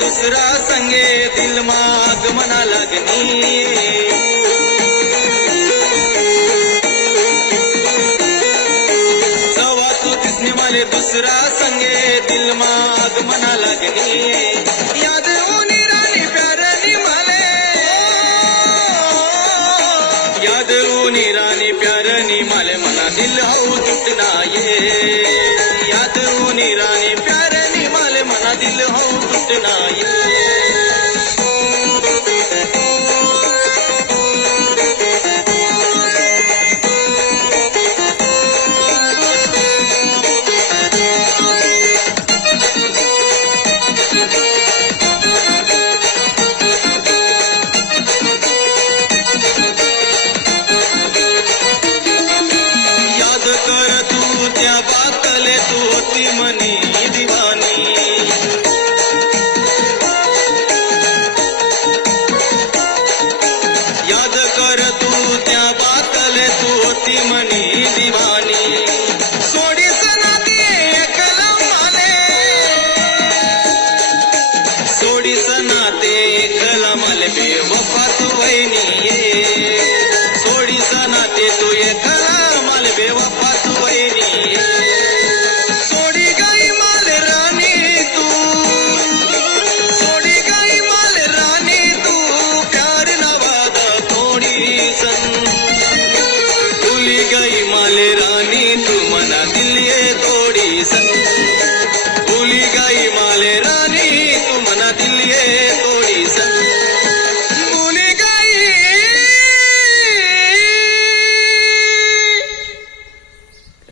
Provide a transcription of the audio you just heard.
दुसरा संगे दिल माग मना लागनी तवा तू दिसनी माले दुसरा संगे दिल माग मना लागनी याद ऊनी रानी प्यारनी माले याद ऊनी रानी प्यारनी माले मना दिल हाऊ तुटना ये याद ऊनी रानी प्यारनी माले मना दिल हाऊ तुटना ये बातले तू होती मनी दिवानी याद कर तू त्या बातले तू होती मनी दिवानी सोडी सनाती एकला माले सोडी सनाते एकला माले बेवफा तू वैनी